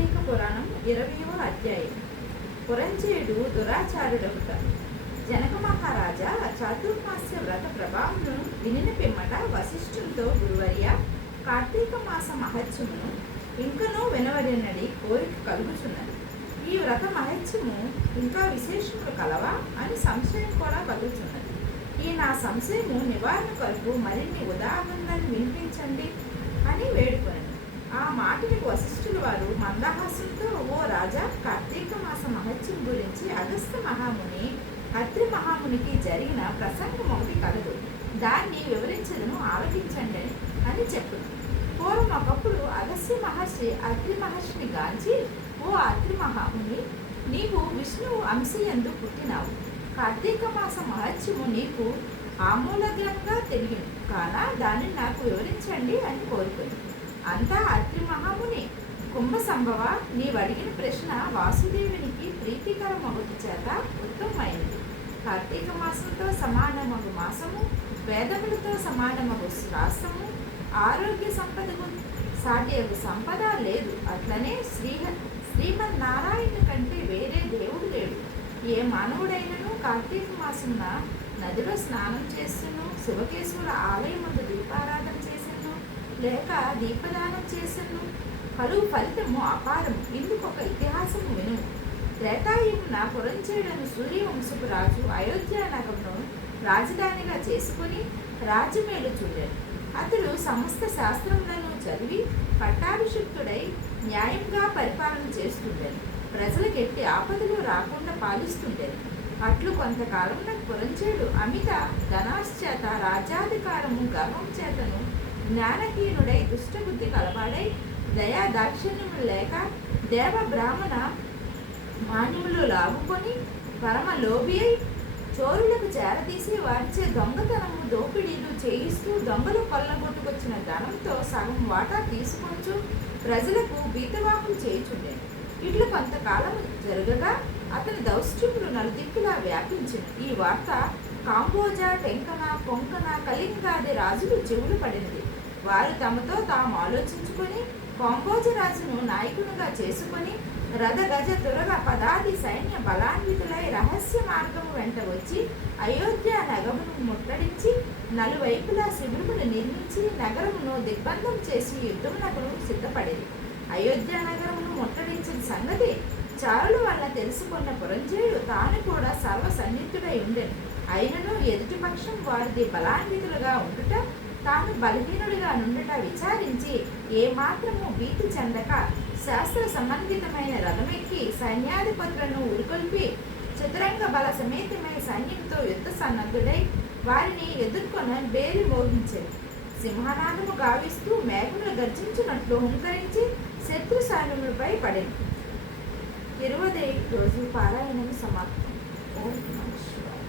కార్తీక పురాణం 20వ అధ్యాయం. పురంజేయుడు దురాచారుడొకట. జనక మహారాజా చాతుర్మాస్య వ్రత ప్రభావమును వినిన పిమ్మట వశిష్ఠునితో, గురువర్య, కార్తీక మాస మహత్యమును ఇంకనూ వినవడినడి కోరిక కలుగుచున్నది. ఈ వ్రత మహత్యము ఇంకా విశేషములు కలవా అని సంశయం కూడా కలుగుచున్నది. ఈ నా సంశయము నివారణ కొరకు మరిన్ని ఉదాహరణలు వినిపించండి అని వేడుకొనెను. ఆ మాటలకు వశిష్ఠుల వారు మందహాసంతో, ఓ రాజా, కార్తీక మాస మహత్యం గురించి అగస్త్య మహాముని అత్రి మహామునికి జరిగిన ప్రసంగం ఒకటి కలదు. దాన్ని వివరించదను, ఆలకించండి అని చెప్పును. పూర్వం ఒకప్పుడు అగస్త్య మహర్షి అత్రి మహర్షిని గాంచి, ఓ అత్రి మహాముని, నీవు విష్ణువు అంశయందు పుట్టినావు. కార్తీక మాస మహత్యము నీకు ఆమూలజ్ఞంగా తెలియను కాన దానిని నాకు వివరించండి అని కోరుకుంది. అంతా అత్రి మహాముని, కుంభ సంభవ, నీవడిగిన ప్రశ్న వాసుదేవునికి ప్రీతికరమగుట చేత ఉత్తమమైనది. కార్తీక మాసంతో సమానమగు మాసము, వేదములతో సమానమగు శాస్త్రము, ఆరోగ్య సంపదకు సాటి సంపద లేదు. అట్లనే శ్రీమన్నారాయణ కంటే వేరే దేవుడు లేడు. ఏ మానవుడైనను కార్తీక మాసమున నదిలో స్నానం చేస్తును, శివకేశవుల ఆలయముందు దీపారాధన చేసెను, లేక దీపదానం చేసెను, కలుగు ఫలితము అపారము. ఇందుకొక ఇతిహాసము విను. త్రేతాయుగున పురంజేయుడను సూర్యవంశపు రాజు అయోధ్య నగరమును రాజధానిగా చేసుకుని రాజ్యమేలు చూడాడు. అతడు సమస్త శాస్త్రములను చదివి పట్టాభిషిక్తుడై న్యాయంగా పరిపాలన చేస్తుండేను. ప్రజలకు ఎట్టి ఆపదలు రాకుండా పాలిస్తుండేను. అట్లు కొంతకాలంలో పురంజేయుడు అమిత ధనాశ్చేత, రాజ్యాధికారము గర్వం చేతను జ్ఞానహీనుడై, దుష్టబుద్ధి కలవాడై, దయా దాక్షిణ్యములు లేక దేవ బ్రాహ్మణ మాన్యములు లాగుకొని పరమ లోభి అయి చోరులకు చేరదీసి వారిచే దొంగతనము దోపిడీలు చేయిస్తూ దొంగలు కొల్లగొట్టుకొచ్చిన ధనంతో సగం వాటా తీసుకొంచు ప్రజలకు బీతవాహం చేయుచుండేను. ఇట్లు కొంతకాలం జరగగా అతని దౌష్ట్యములు నలుదిక్కులా వ్యాపించిన. ఈ వార్త కాంబోజ, టెంకన, పొంకన, కళింగాది రాజులు చెవులు పడినది. వారు తమతో తాము ఆలోచించుకొని కాంబోజ రాజును నాయకునిగా చేసుకొని రథ, గజ, తురగ, పదాది సైన్య బలాన్వితులై రహస్య మార్గము వెంట వచ్చి అయోధ్య నగరమును ముట్టడించి నలువైపులా శిబిరమును నిర్మించి నగరమును దిగ్బంధం చేసి యుద్ధమునకు సిద్ధపడేది. అయోధ్య నగరమును ముట్టడించిన సంగతి చారుల వల్ల తెలుసుకున్న పురంజేయుడు తాను కూడా సర్వసన్నిహితుడై ఉండెను. అయినను ఎదుటిపక్షం వారిది బలాన్వితులుగా ఉండుట, తాను బలహీనుడిగా నుండుట విచారించి ఏమాత్రము భీతి చెందక శాస్త్ర సంబంధితమైన రథమెక్కి సైన్యాధిపతులను ఉరికొల్పి చతురంగ బల సమేతమైన సైన్యంతో యుద్ధ సన్నద్ధుడై వారిని ఎదుర్కొన బేరి మోగించెను. సింహనాదము గావిస్తూ మేఘములు గర్జించినట్లు హుంకరించి శత్రు సైన్యములపై పడెను. 20వ రోజు పారాయణము సమాప్తం. ఓం నమః శివాయ.